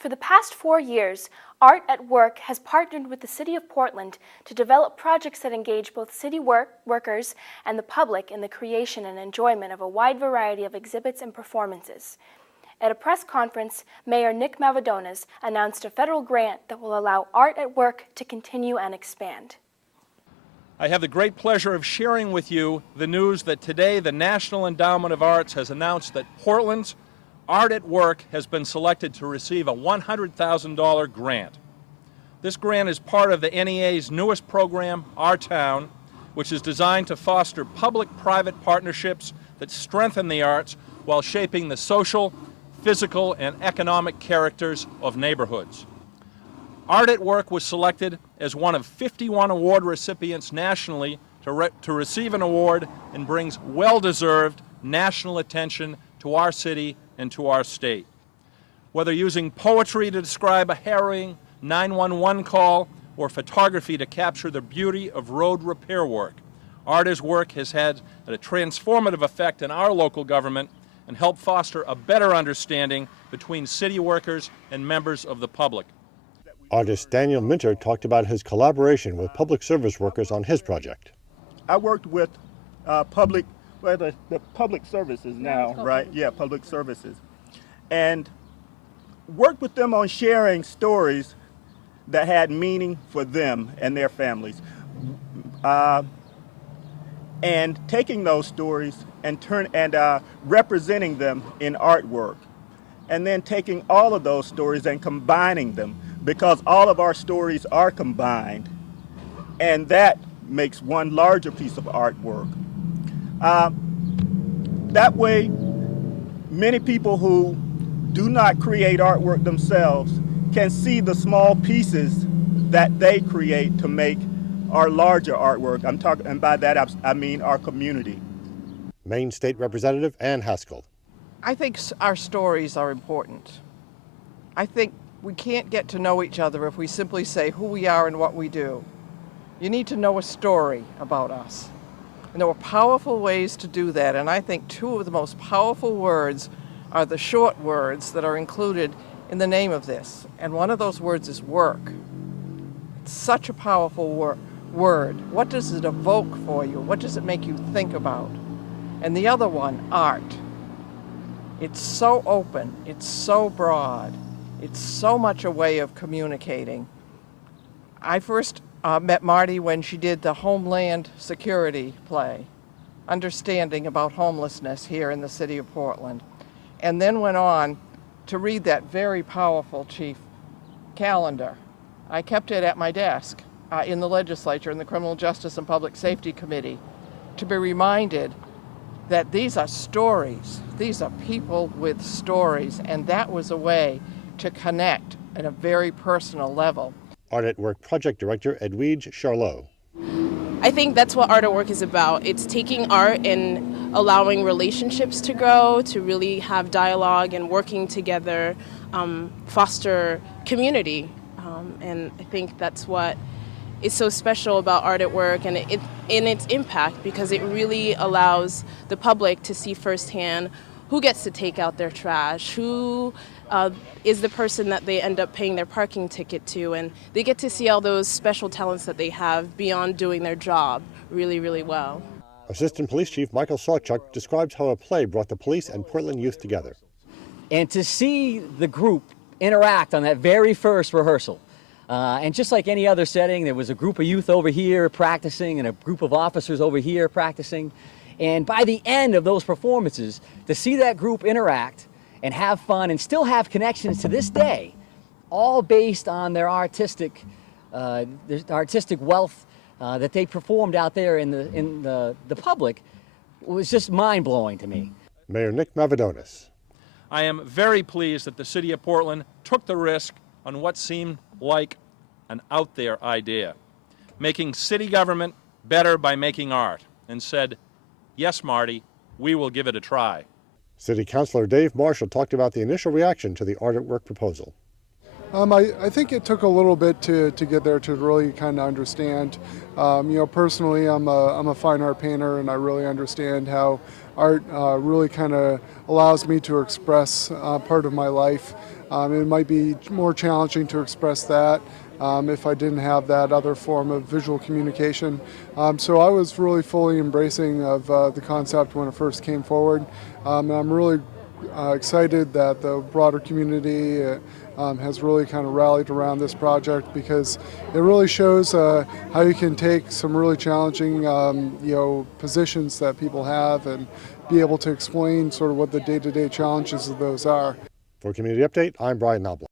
For the past 4 years, Art at Work has partnered with the City of Portland to develop projects that engage both city workers and the public in the creation and enjoyment of a wide variety of exhibits and performances. At a press conference, Mayor Nick Mavadonis announced a federal grant that will allow Art at Work to continue and expand. I have the great pleasure of sharing with you the news that today the National Endowment of Arts has announced that Portland's Art at Work has been selected to receive a $100,000 grant. This grant is part of the NEA's newest program, Our Town, which is designed to foster public-private partnerships that strengthen the arts while shaping the social, physical, and economic characters of neighborhoods. Art at Work was selected as one of 51 award recipients nationally to receive an award and brings well-deserved national attention to our city and to our state. Whether using poetry to describe a harrowing 911 call or photography to capture the beauty of road repair work, Art at Work has had a transformative effect in our local government and helped foster a better understanding between city workers and members of the public. Artist Daniel Minter talked about his collaboration with public service workers on his project. I worked with the public services now, right? Yeah, public services. And worked with them on sharing stories that had meaning for them and their families. And taking those stories and representing them in artwork. And then taking all of those stories and combining them, because all of our stories are combined. And that makes one larger piece of artwork. That way, many people who do not create artwork themselves can see the small pieces that they create to make our larger artwork. And by that I mean our community. Maine State Representative Ann Haskell. I think our stories are important. I think we can't get to know each other if we simply say who we are and what we do. You need to know a story about us. And there are powerful ways to do that, and I think two of the most powerful words are the short words that are included in the name of this. And one of those words is work. It's such a powerful word. What does it evoke for you? What does it make you think about? And the other one, art. It's so open, it's so broad, it's so much a way of communicating. I first met Marty when she did the Homeland Security play, understanding about homelessness here in the city of Portland, and then went on to read that very powerful, Chief, calendar. I kept it at my desk in the legislature, in the Criminal Justice and Public Safety Committee, to be reminded that these are stories. These are people with stories, and that was a way to connect at a very personal level. Art at Work Project Director Edwige Charlot. I think that's what Art at Work is about. It's taking art and allowing relationships to grow, to really have dialogue and working together, foster community. And I think that's what is so special about Art at Work and in its impact, because it really allows the public to see firsthand who gets to take out their trash, who is the person that they end up paying their parking ticket to, and they get to see all those special talents that they have beyond doing their job really, really well. Assistant Police Chief Michael Sawchuk describes how a play brought the police and Portland youth together. And to see the group interact on that very first rehearsal, and just like any other setting, there was a group of youth over here practicing and a group of officers over here practicing. And by the end of those performances, to see that group interact and have fun and still have connections to this day, all based on their artistic wealth that they performed out there in the public, was just mind-blowing to me. Mayor Nick Mavadonis. I am very pleased that the City of Portland took the risk on what seemed like an out-there idea, making city government better by making art, and said, "Yes, Marty, we will give it a try." City Councilor Dave Marshall talked about the initial reaction to the Art at Work proposal. I think it took a little bit to get there to really kind of understand. Personally, I'm a fine art painter, and I really understand how art really kind of allows me to express part of my life It might be more challenging to express that if I didn't have that other form of visual communication. So I was really fully embracing of the concept when it first came forward. And I'm really excited that the broader community has really kind of rallied around this project, because it really shows how you can take some really challenging positions that people have and be able to explain sort of what the day-to-day challenges of those are. For Community Update, I'm Brian Knobloch.